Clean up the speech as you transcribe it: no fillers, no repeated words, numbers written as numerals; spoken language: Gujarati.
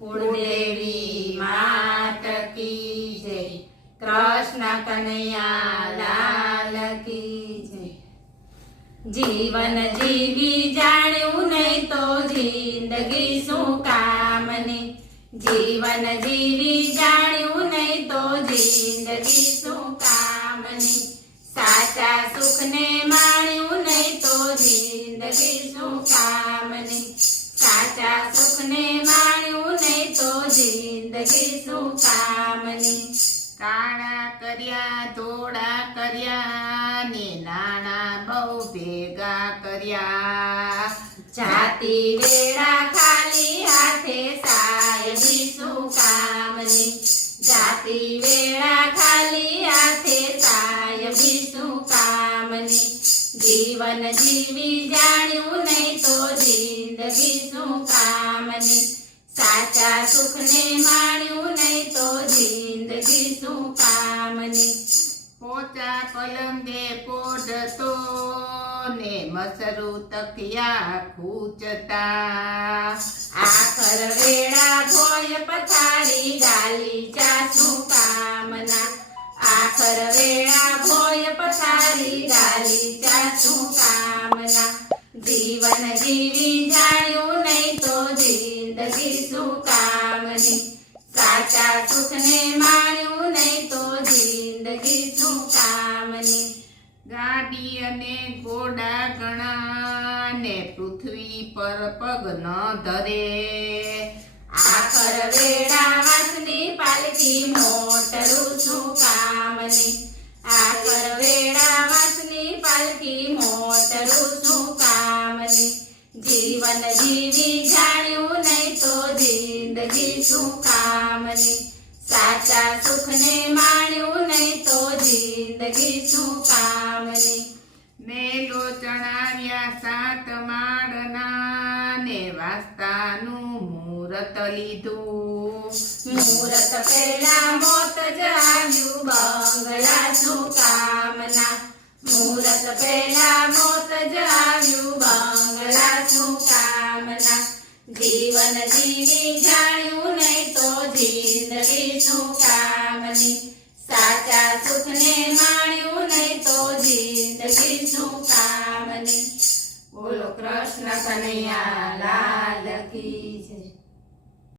કુળદેવી માત કી જય, કૃષ્ણ કનૈયા લાલ કી જય। જીવન જીવી જાણ્યું નહીં તો જિંદગી શું કામની, જીવન જીવી જાણ્યું નહીં તો જિંદગી શું કામની, સાચા સુખને માણ્યું નહીં તો જિંદગી શું કામની, સાચા સુખને માણ્યું નહીં તો જિંદગી શું કામની। કાળા કર્યા ધોળા કર્યા ને નાણા બહુ ભેગા કર્યા, જાતિ વેળા ખાલી હાથે સાહેબી શું કામની, જાતિ વેળા ખાલી હાથે સાહેબી શું કામની, જીવન જીવી જાણ્યું નહીં તો જિંદગી શું કામની, સાચા સુખને માણ્યું નહીં તો જિંદગી શું કામની। પોચા પલંગે પોઢતો ને મસરું તકિયા ખૂંચતા, આખર વેળા ભોય પથારી ડાલી ચા શું કામના, આખર વેળા ભોય પથારી ડાલી ચા શું કામના, જીવન જીવી જાણ્યું નહીં તો જિંદગી શું કામની, સાચા સુખને માણ્યું નહીં તો જિંદગી શું કામની। ગાડી અને ઘોડા ગણા ને પૃથ્વી પર પગ ન ધરે, આખર વેળા વાંસની પાલકી મોટરું શું કામની, આખર વેળા વાંસની પાલકી મોટરું શું કામની, જીવન જીવી જાણ્યું નહીં તો જિંદગી શું કામની, સાચા સુખને માણ્યું નહીં તો જિંદગી શું કામની। મેલો ચણાવ્યા સાત માળના ને વાસ્તાનું મુહૂર્ત લીધું, મુહૂર્ત પહેલા મોત જ આવ્યું બંગલા શું કામના, મુહૂર્ત પહેલા મોત જ આવ્યું બંગલા શું કામના, જીવન જીવી જાણ્યું નહીં તો જિંદગી શું કામની, સાચા સુખને માણ્યું નહીં તો જિંદગી શું કામની। બોલો કૃષ્ણ કનૈયા લાલ